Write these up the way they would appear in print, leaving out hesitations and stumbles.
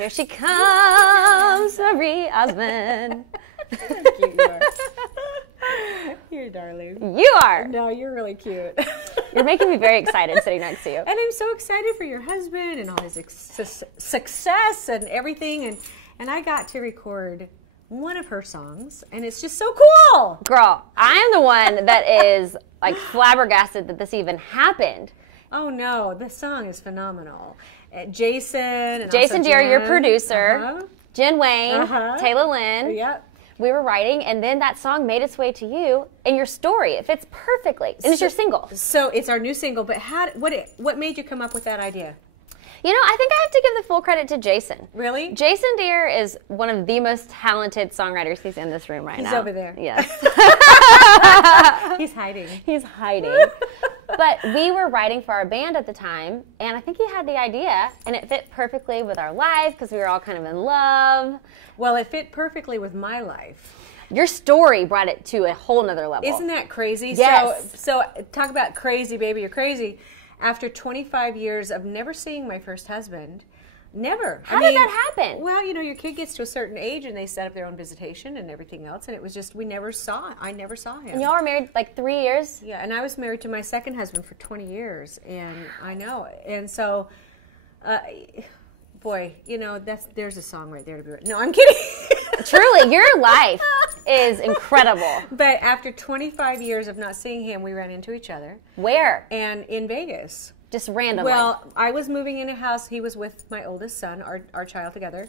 Here she comes, Marie Osmond. How cute you are. You're darling. You are. No, you're really cute. You're making me very excited sitting next to you. And I'm so excited for your husband and all his success and everything. And I got to record one of her songs, and it's just so cool. Girl, I am the one that is like flabbergasted that this even happened. Oh no, this song is phenomenal. Jason and Jason also Deere, Jen. your producer, Jen Wayne, Taylor Lynn. Yep. We were writing, and then that song made its way to you and your story. It fits perfectly, and it's your single. So it's our new single. But what made you come up with that idea? You know, I think I have to give the full credit to Jason. Really? Jason Deere is one of the most talented songwriters. He's in this room right now. He's over there. Yes. He's hiding. He's hiding. But we were writing for our band at the time, and I think he had the idea, and it fit perfectly with our life because we were all kind of in love. Well, it fit perfectly with my life. Your story brought it to a whole nother level. Isn't that crazy? Yes. So talk about crazy, baby, you're crazy. After 25 years of never seeing my first husband, never. How did that happen? Well, you know, your kid gets to a certain age and they set up their own visitation and everything else, and it was just, I never saw him. And y'all were married like 3 years? Yeah, and I was married to my second husband for 20 years, and I know. And so, boy, you know, there's a song right there to be written. No, I'm kidding. Truly, your life is incredible. But after 25 years of not seeing him, we ran into each other. Where? And in Vegas. Just randomly. Well, I was moving in a house. He was with my oldest son, our child together,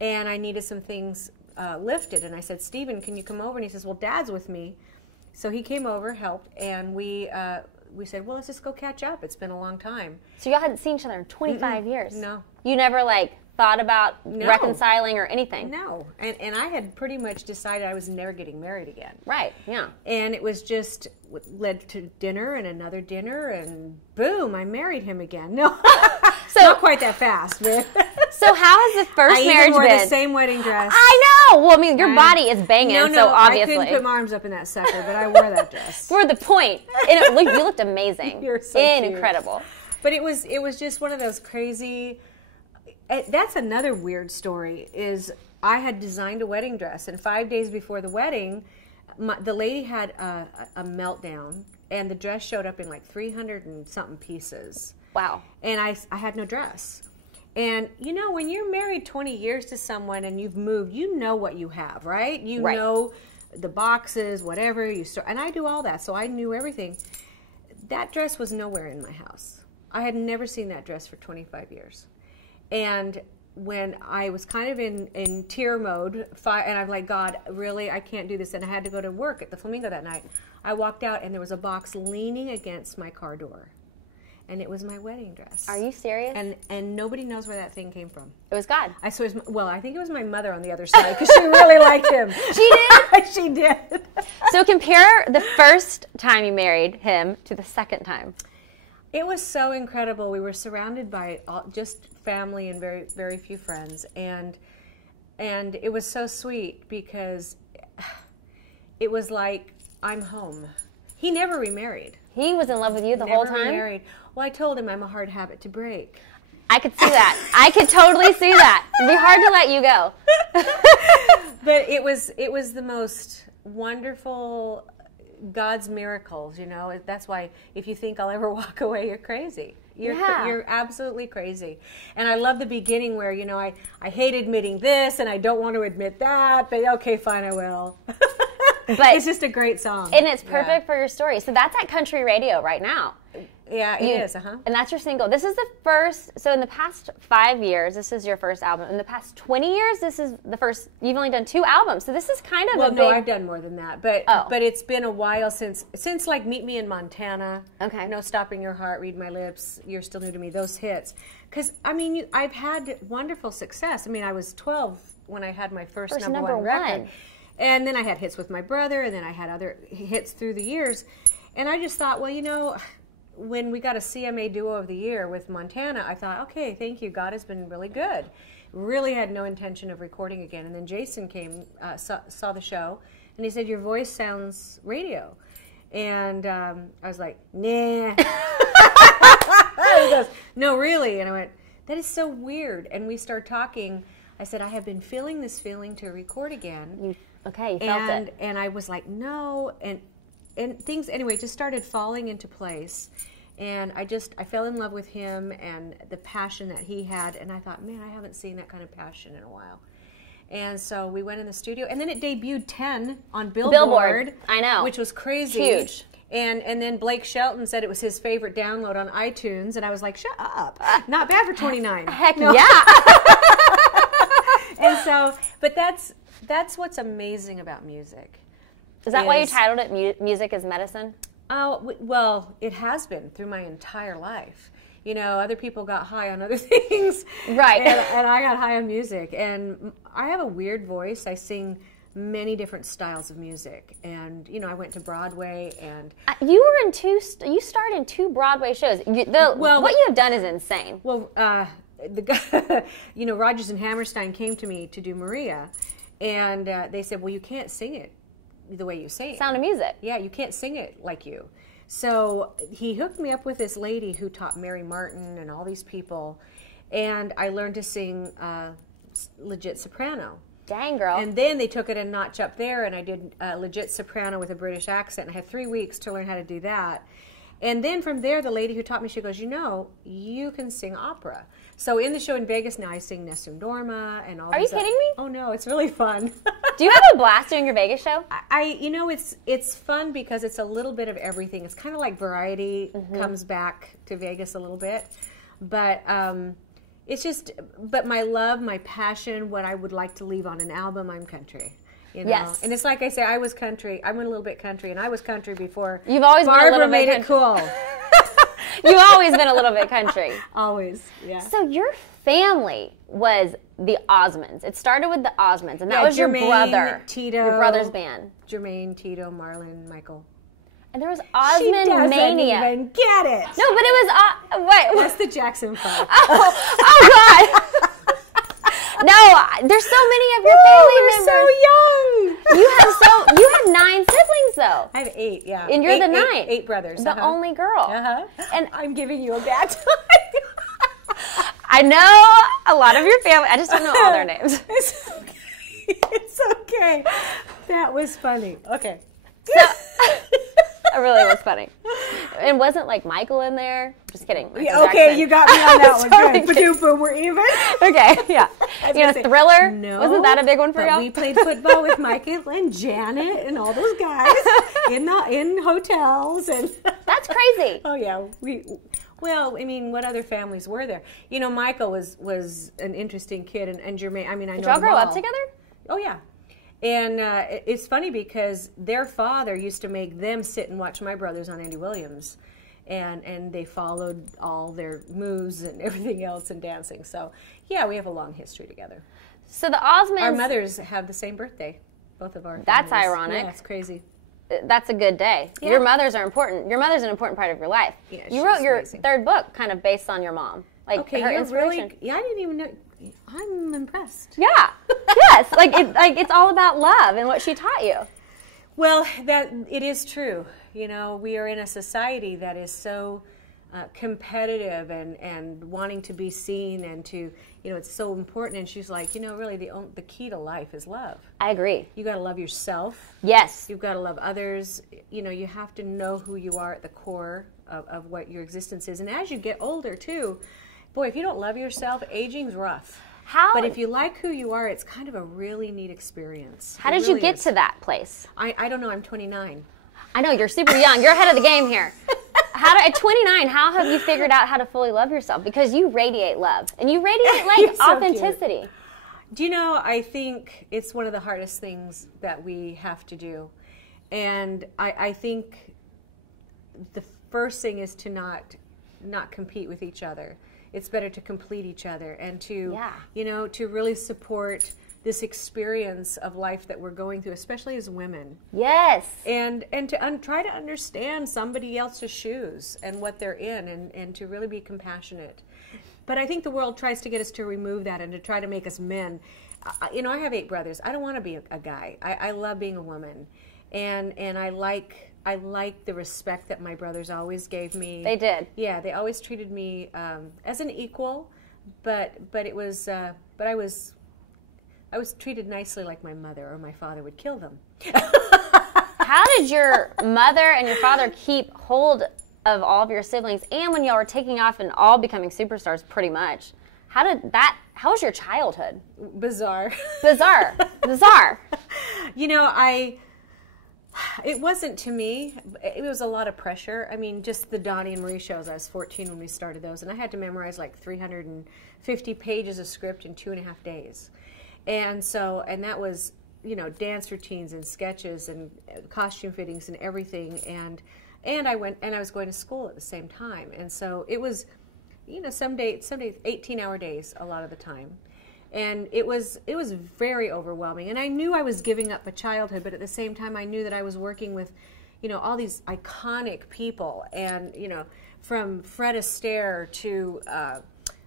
and I needed some things lifted. And I said, Steven, can you come over? And he says, well, Dad's with me. So he came over, helped, and we said, well, let's just go catch up. It's been a long time. So y'all hadn't seen each other in 25 years? No. You never, like, thought about reconciling or anything? No. And I had pretty much decided I was never getting married again. Right, yeah. And it was just led to dinner and another dinner, and boom, I married him again. No, so, not quite that fast, but... So how has the first marriage even wore been? The same wedding dress. I know! Well, I mean, your body is banging, no, so obviously. I couldn't put my arms up in that sucker, but I wore that dress. For the point. And you looked amazing. You're so incredible. Cute. But it was just one of those crazy... That's another weird story, is I had designed a wedding dress, and 5 days before the wedding, the lady had a meltdown, and the dress showed up in like 300 and something pieces. Wow. And I had no dress. And, you know, when you're married 20 years to someone and you've moved, you know what you have, right? You know the boxes, whatever. And I do all that, so I knew everything. That dress was nowhere in my house. I had never seen that dress for 25 years. And when I was kind of in tear mode, and I'm like, God, really, I can't do this. And I had to go to work at the Flamingo that night. I walked out, and there was a box leaning against my car door. And it was my wedding dress. Are you serious? And nobody knows where that thing came from. It was God. I think it was my mother on the other side, because she really liked him. She did? She did. So compare the first time you married him to the second time. It was so incredible. We were surrounded by just family and very, very few friends, and it was so sweet because it was like, I'm home. He never remarried. He was in love with you the whole time? Never remarried. Well, I told him I'm a hard habit to break. I could see that. I could totally see that. It'd be hard to let you go. But it was the most wonderful... God's miracles, you know. That's why if you think I'll ever walk away, you're crazy. You're absolutely crazy. And I love the beginning where, you know, I hate admitting this and I don't want to admit that, but okay, fine, I will. But it's just a great song. And it's perfect for your story. So that's at country radio right now. Yeah, it is. And that's your single. This is the first, so in the past 5 years, this is your first album. In the past 20 years, this is the first, you've only done 2 albums. So this is kind of a big... Well, no, I've done more than that. But it's been a while since like Meet Me in Montana. Okay. No Stopping Your Heart, Read My Lips, You're Still New to Me, those hits. Because, I mean, I've had wonderful success. I mean, I was 12 when I had my first number one record. And then I had hits with my brother, and then I had other hits through the years. And I just thought, well, you know... When we got a CMA Duo of the Year with Montana, I thought, okay, thank you. God has been really good. Really had no intention of recording again. And then Jason came, saw the show, and he said, your voice sounds radio. And I was like, nah. He goes, no, really. And I went, that is so weird. And we started talking. I said, I have been feeling this feeling to record again. You felt it. And I was like, no. And things, anyway, just started falling into place. And I fell in love with him and the passion that he had. And I thought, man, I haven't seen that kind of passion in a while. And so we went in the studio. And then it debuted 10 on Billboard. I know. Which was crazy. Huge. And then Blake Shelton said it was his favorite download on iTunes. And I was like, shut up. Not bad for 29. Heck yeah. And so, but that's what's amazing about music. Is that why you titled it Music is Medicine? Oh, well, it has been through my entire life. You know, other people got high on other things. Right. And I got high on music. And I have a weird voice. I sing many different styles of music. And, you know, I went to Broadway and... You starred in 2 Broadway shows. What you have done is insane. Well, the guy, you know, Rodgers and Hammerstein came to me to do Maria. And they said, well, you can't sing it the way you sing. Sound of Music. Yeah, you can't sing it like you. So he hooked me up with this lady who taught Mary Martin and all these people. And I learned to sing legit soprano. Dang, girl. And then they took it a notch up there, and I did legit soprano with a British accent. I had 3 weeks to learn how to do that. And then from there, the lady who taught me, she goes, you know, you can sing opera. So in the show in Vegas now, I sing Nessun Dorma and all. Are you kidding me? Oh no, it's really fun. Do you have a blast doing your Vegas show? You know, it's fun because it's a little bit of everything. It's kind of like Variety comes back to Vegas a little bit, but it's just. But my love, my passion, what I would like to leave on an album, I'm country. You know? Yes. And it's like I say, I was country. I went a little bit country, and I was country before. You've always been a little bit Barbara made it cool. You've always been a little bit country. Always, yeah. So your family was the Osmonds. It started with the Osmonds, and that was Jermaine, your brother, Tito, your brother's band. Jermaine, Tito, Marlon, Michael. And there was Osmond She doesn't Mania. even get it. No, but it was wait. That's the Jackson 5. Oh God. No, there's so many of your family members. So young. You have 9 siblings though. I have 8, yeah. And you're the 9th. 8 brothers. The only girl. And I'm giving you a bad time. I know a lot of your family. I just don't know all their names. It's okay. It's okay. That was funny. Okay. So, it really was funny. And wasn't like Michael in there? Just kidding. Yeah, okay, you got me on that one. Totally Good. Ba-doom, boom, we're even. Okay, yeah. You know, Thriller? No. Wasn't that a big one for y'all? We played football with Michael and Janet and all those guys in hotels. And that's crazy. Oh, yeah. Well, I mean, what other families were there? You know, Michael was an interesting kid, and Jermaine, I mean, I know Did y'all them grow all. up together? Oh, yeah. And it's funny because their father used to make them sit and watch my brothers on Andy Williams. And they followed all their moves and everything else in dancing. So, yeah, we have a long history together. So the Osmonds... Our mothers have the same birthday, both of our families. That's ironic. Yeah, it's crazy. That's a good day. Yeah. Your mothers are important. Your mother's an important part of your life. Yeah, you wrote your 3rd book kind of based on your mom. Like okay, her you're inspiration. really... Yeah, I didn't even know... I'm impressed. Yeah. Yes. It's all about love and what she taught you. Well, it is true. You know, we are in a society that is so competitive and wanting to be seen and to, you know, it's so important. And she's like, you know, really the key to life is love. I agree. You got to love yourself. Yes. You've got to love others. You know, you have to know who you are at the core of what your existence is. And as you get older, too, boy, if you don't love yourself, aging's rough. But if you like who you are, it's kind of a really neat experience. How did you get to that place? I don't know. I'm 29. I know, you're super young. You're ahead of the game here. At 29, how have you figured out how to fully love yourself? Because you radiate love. And you radiate, like, authenticity. Cute. Do you know, I think it's one of the hardest things that we have to do. And I think the first thing is to not compete with each other. It's better to complete each other and to, you know, to really support this experience of life that we're going through, especially as women. Yes. And to try to understand somebody else's shoes and what they're in and to really be compassionate. But I think the world tries to get us to remove that and to try to make us men. You know, I have 8 brothers. I don't want to be a guy. I love being a woman. And I like the respect that my brothers always gave me. They did. Yeah, they always treated me as an equal. but it was, but I was treated nicely like my mother or my father would kill them. How did your mother and your father keep hold of all of your siblings, and when y'all were taking off and all becoming superstars pretty much, how was your childhood? Bizarre. Bizarre. Bizarre. You know, it wasn't to me, it was a lot of pressure. I mean, just the Donny and Marie shows, I was 14 when we started those, and I had to memorize like 350 pages of script in 2.5 days. And that was, you know, dance routines and sketches and costume fittings and everything. And I was going to school at the same time. And so it was, you know, some days 18-hour days a lot of the time. And it was very overwhelming. And I knew I was giving up a childhood, but at the same time I knew that I was working with, you know, all these iconic people, and, you know, from Fred Astaire to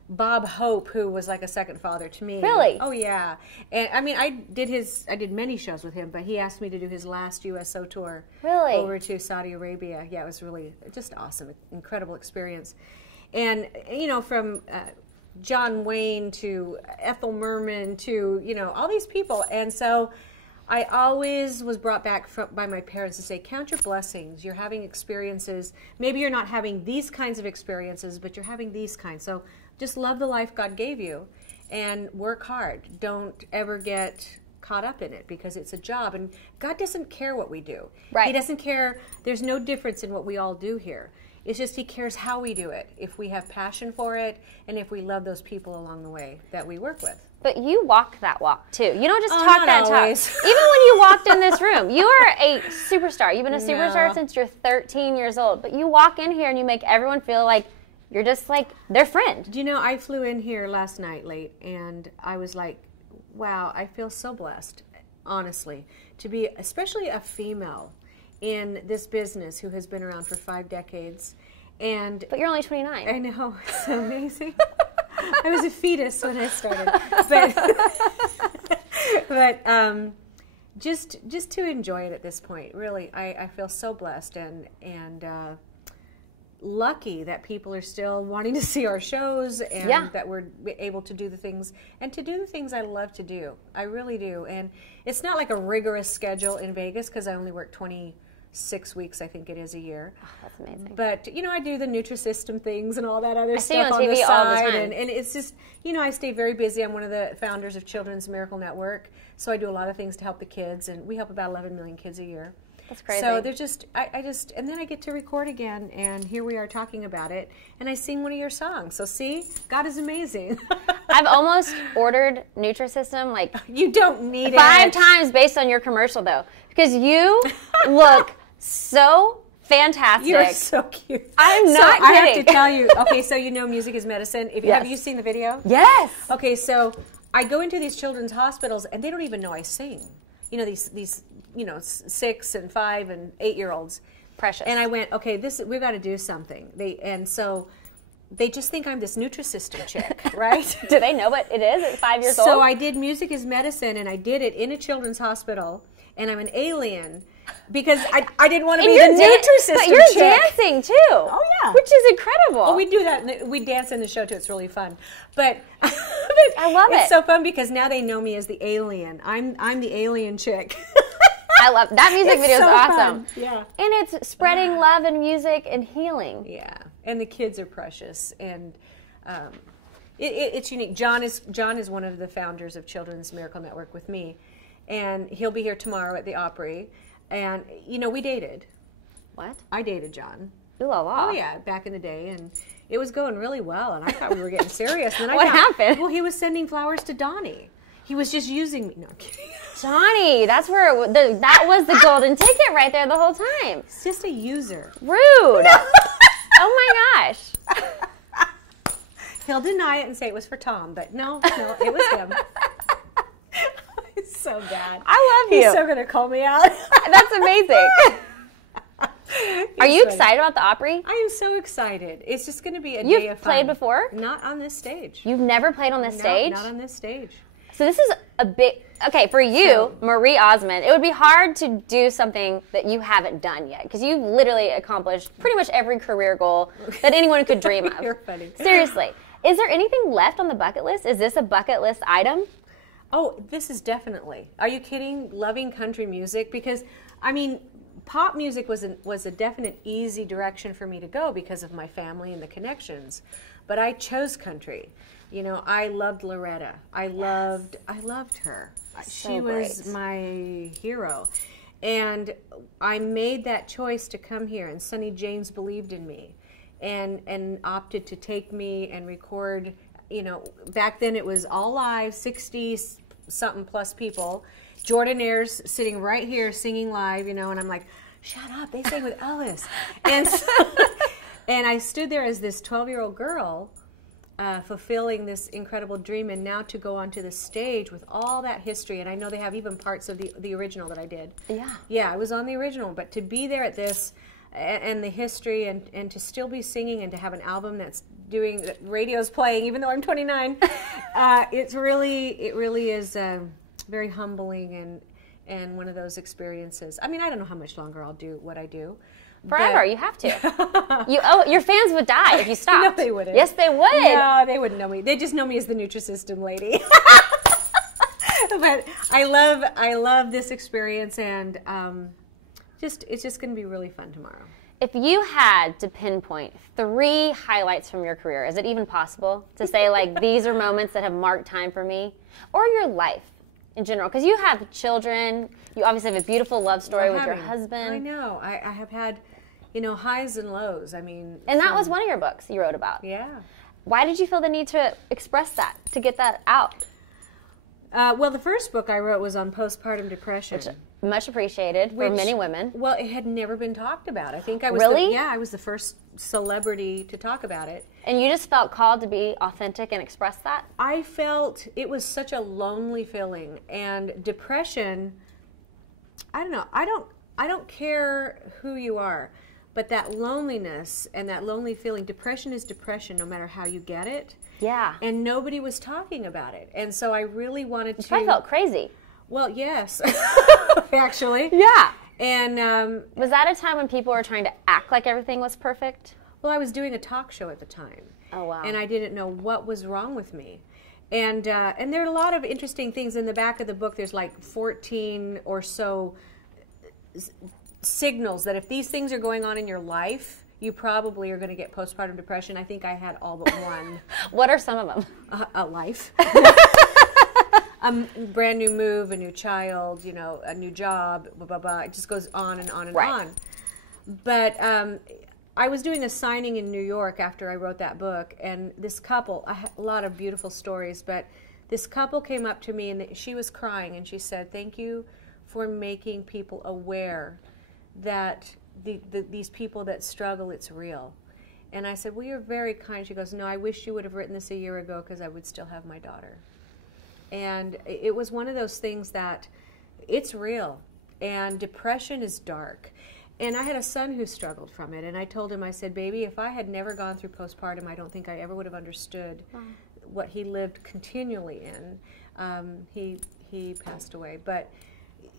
Bob Hope, who was like a second father to me. Really? Oh yeah. And I mean, I did many shows with him, but he asked me to do his last USO tour. Really? Over to Saudi Arabia. Yeah, it was really just awesome, incredible experience. And you know, from John Wayne to Ethel Merman to, you know, all these people. And so I always was brought back by my parents to say, count your blessings. You're having experiences. Maybe you're not having these kinds of experiences, but you're having these kinds. So just love the life God gave you and work hard. Don't ever get caught up in it, because it's a job, and God doesn't care what we do. Right. He doesn't care. There's no difference in what we all do here. It's just He cares how we do it, if we have passion for it, and if we love those people along the way that we work with. But you walk that walk too. You don't just talk not that always. talk. Even when you walked in this room, you are a superstar. You've been a superstar since you're 13 years old. But you walk in here and you make everyone feel like you're just like their friend. Do you know, I flew in here last night late, and I was like, wow, I feel so blessed, honestly, to be especially a female in this business who has been around for 5 decades. But you're only 29. I know, it's so amazing. I was a fetus when I started. But just to enjoy it at this point, really, I feel so blessed and lucky that people are still wanting to see our shows, and that we're able to do the things I love to do. I really do. And it's not like a rigorous schedule in Vegas, because I only work 26 weeks, I think it is, a year. Oh, that's amazing. But, you know, I do the Nutrisystem things and all that other stuff on TV the side. all the time. And it's just, you know, I stay very busy. I'm one of the founders of Children's Miracle Network, so I do a lot of things to help the kids, and we help about 11 million kids a year. That's crazy. So there's just, and then I get to record again, and here we are talking about it, and I sing one of your songs. So see, God is amazing. I've almost ordered Nutrisystem like you don't need 5 times based on your commercial, though, because you look so fantastic. You're so cute. I'm not kidding. I have to tell you. Okay, so you know music is medicine. Have you seen the video? Yes. Okay, so I go into these children's hospitals, and they don't even know I sing. You know, these you know, 6 and 5 and 8-year-olds. Precious. And I went, okay, we've got to do something. So they just think I'm this Nutrisystem chick, right? Do they know what it is at 5 years old? So I did Music is Medicine, and I did it in a children's hospital, and I'm an alien because I didn't want to be the Nutrisystem But you're chick. dancing too. Oh yeah, which is incredible. Well, we do that. We dance in the show too. It's really fun. But I love it. It's so fun because now they know me as the alien. I'm the alien chick. I love that music video. Is so awesome. Fun. Yeah, and it's spreading love and music and healing. Yeah, and the kids are precious, and it's unique. John is one of the founders of Children's Miracle Network with me, and he'll be here tomorrow at the Opry. And you know, we dated. What? I dated John. Ooh la la. Oh yeah, back in the day, and it was going really well, and I thought we were getting serious. And What happened? Well, he was sending flowers to Donny. He was just using me. No, I'm kidding. Donny, that's where that was the golden ticket right there the whole time. It's just a user. Rude. Oh my gosh. He'll deny it and say it was for Tom, but no, it was him. It's so bad. I love you. He's so going to call me out. That's amazing. Are you excited about the Opry? I am so excited. It's just going to be a day of fun. You've played before? Not on this stage. You've never played on this stage? Not on this stage. So this is a big, okay, for you, Marie Osmond, it would be hard to do something that you haven't done yet, because you've literally accomplished pretty much every career goal that anyone could dream of. You're funny. Seriously. Is there anything left on the bucket list? Is this a bucket list item? Oh, this is definitely. Are you kidding? Loving country music, because I mean, pop music was a definite easy direction for me to go because of my family and the connections. But I chose country. You know, I loved Loretta. I loved her. She was my hero. And I made that choice to come here, and Sonny James believed in me and opted to take me and record. You know, back then it was all live, 60-something plus people. Jordanaires sitting right here singing live, you know, and I'm like, shut up, they sang with Elvis. And, so, and I stood there as this 12-year-old girl fulfilling this incredible dream, and now to go onto the stage with all that history, and I know they have even parts of the original that I did. Yeah. Yeah, I was on the original, but to be there at this and the history and to still be singing and to have an album that's doing, radio's playing, even though I'm 29, it really is very humbling and one of those experiences. I mean, I don't know how much longer I'll do what I do. Forever, you have to. Your fans would die if you stopped. No, they wouldn't. Yes, they would. No, they wouldn't know me. They just know me as the Nutrisystem lady. But I love this experience, and it's just going to be really fun tomorrow. If you had to pinpoint 3 highlights from your career, is it even possible to say, like, these are moments that have marked time for me, or your life in general? Because you have children. You obviously have a beautiful love story with your husband. I know. I have had, you know, highs and lows. I mean, and that was one of your books you wrote about. Yeah. Why did you feel the need to express that, to get that out? Well, the first book I wrote was on postpartum depression. Which, much appreciated for many women. Well, it had never been talked about. I think I was I was the first celebrity to talk about it. And you just felt called to be authentic and express that? I felt it was such a lonely feeling, and depression, I don't know. I don't care who you are, but that loneliness and that lonely feeling, depression is depression no matter how you get it. Yeah. And nobody was talking about it. And so I really wanted to... I felt crazy. Well, yes, actually. Yeah. And was that a time when people were trying to act like everything was perfect? Well, I was doing a talk show at the time. Oh, wow. And I didn't know what was wrong with me. And there are a lot of interesting things in the back of the book. There's like 14 or so signals that if these things are going on in your life, you probably are going to get postpartum depression. I think I had all but one. What are some of them? A life. A brand new move, a new child, you know, a new job, blah, blah, blah. It just goes on and on and on. But I was doing a signing in New York after I wrote that book, and this couple, I had a lot of beautiful stories, but this couple came up to me, and she was crying, and she said, "Thank you for making people aware that these people that struggle, it's real." And I said, "Well, you're very kind." She goes, "No, I wish you would have written this a year ago because I would still have my daughter." And it was one of those things that it's real, and depression is dark. And I had a son who struggled from it, and I told him, I said, "Baby, if I had never gone through postpartum, I don't think I ever would have understood what he lived continually in." He passed away, but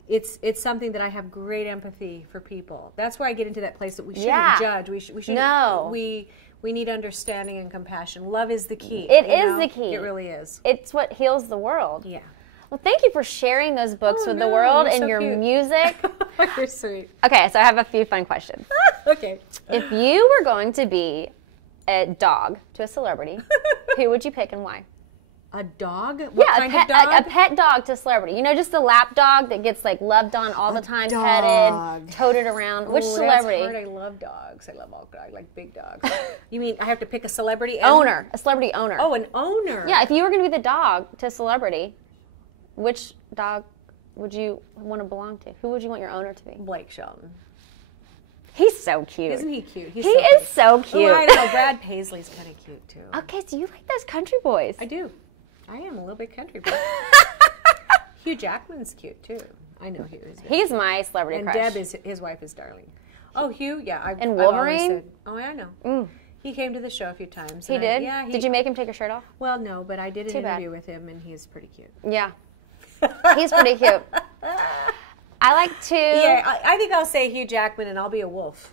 it's something that I have great empathy for people. That's where I get into that place that we shouldn't judge. We shouldn't. No. We need understanding and compassion. Love is the key. It is the key. It really is. It's what heals the world. Yeah. Well, thank you for sharing those books with the world and your music. You're sweet. Okay, so I have a few fun questions. Okay. If you were going to be a dog to a celebrity, who would you pick and why? A dog? What kind of dog? A pet dog to celebrity. You know, just a lap dog that gets like loved on all the time, petted, toted around. Which celebrity? That's hard. I love dogs. I like big dogs. You mean I have to pick a celebrity? Owner. A celebrity owner. Oh, an owner. Yeah, if you were going to be the dog to a celebrity, which dog would you want to belong to? Who would you want your owner to be? Blake Shelton. He's so cute. Isn't he cute? He is so cute. Oh, I know. Brad Paisley's kind of cute, too. Okay, so you like those country boys. I do. I am a little bit country boy. Hugh Jackman's cute, too. I know Hugh is. He's my celebrity crush. And Deb, his wife, is darling. Oh, Hugh, yeah. And Wolverine? Oh, I know. He came to the show a few times. He did? Yeah. Did you make him take his shirt off? Well, no, but I did an interview with him, and he's pretty cute. Yeah. He's pretty cute. I like to... Yeah, I think I'll say Hugh Jackman, and I'll be a wolf.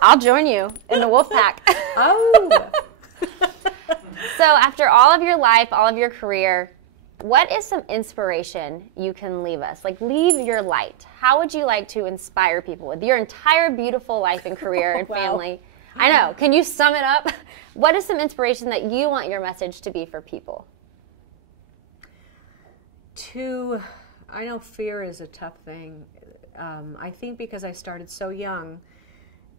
I'll join you in the wolf pack. Oh, So after all of your life, all of your career, what is some inspiration you can leave us? Like, leave your light. How would you like to inspire people with your entire beautiful life and career and family? I know. Can you sum it up? What is some inspiration that you want your message to be for people? I know fear is a tough thing. I think because I started so young,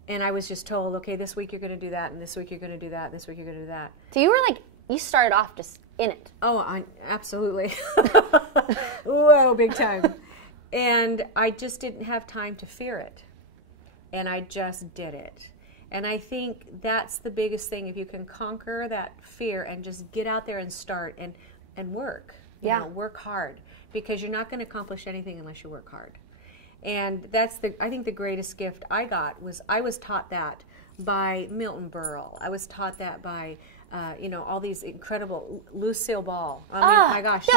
and I was just told, okay, this week you're going to do that, and this week you're going to do that, and this week you're going to do that. So you were like, you started off just in it. Oh, absolutely. Whoa, big time. And I just didn't have time to fear it. And I just did it. And I think that's the biggest thing. If you can conquer that fear and just get out there and start and work. You know, work hard. Because you're not going to accomplish anything unless you work hard. And that's I think the greatest gift I got was I was taught that by Milton Berle. I was taught that by all these incredible Lucille Ball. I mean, my gosh, she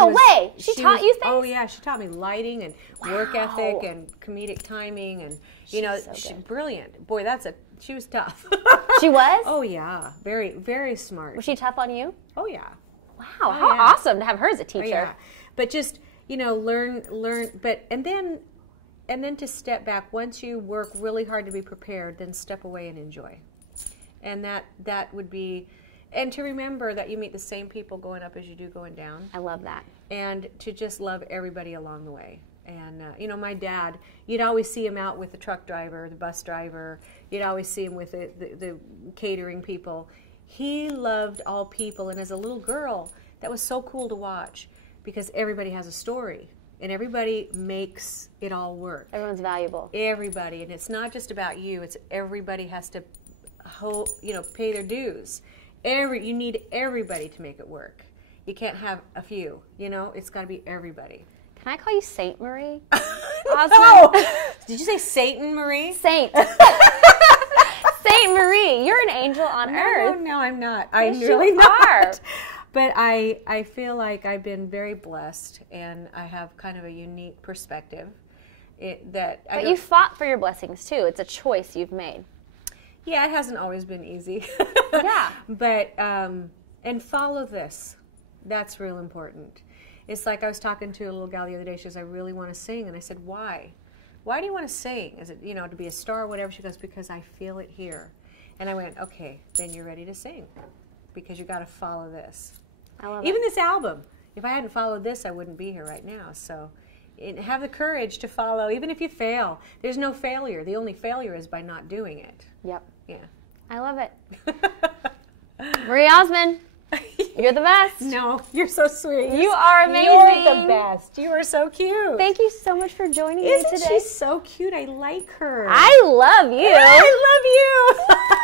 taught you things? Oh yeah, she taught me lighting and work ethic and comedic timing, and she's brilliant. Boy, she was tough. She was? Oh yeah, very very smart. Was she tough on you? Oh yeah. Wow, how awesome to have her as a teacher. Oh, yeah. But just learn, but and then to step back once you work really hard to be prepared, then step away and enjoy, and that would be. And to remember that you meet the same people going up as you do going down. I love that. And to just love everybody along the way. And, my dad, you'd always see him out with the truck driver, the bus driver. You'd always see him with the catering people. He loved all people. And as a little girl, that was so cool to watch because everybody has a story. And everybody makes it all work. Everyone's valuable. Everybody. And it's not just about you. It's everybody has to, pay their dues. You need everybody to make it work. You can't have a few, it's got to be everybody. Can I call you Saint Marie? No! Did you say Satan Marie? Saint. Saint Marie, you're an angel on earth. No, I'm not. Yes, I'm really not. Are. But I feel like I've been very blessed, and I have kind of a unique perspective. But you fought for your blessings too. It's a choice you've made. Yeah, it hasn't always been easy. Yeah. But, and follow this. That's real important. It's like I was talking to a little gal the other day. She goes, I really want to sing. And I said, why? Why do you want to sing? Is it, to be a star or whatever? She goes, because I feel it here. And I went, okay, then you're ready to sing. Because you got to follow this. I love Even it. this album. If I hadn't followed this, I wouldn't be here right now. So have the courage to follow, even if you fail. There's no failure. The only failure is by not doing it. Yep. Yeah. I love it. Marie Osmond, you're the best. No, you're so sweet. You are amazing. You're the best. You are so cute. Thank you so much for joining me today. Isn't she so cute? I like her. I love you. I love you.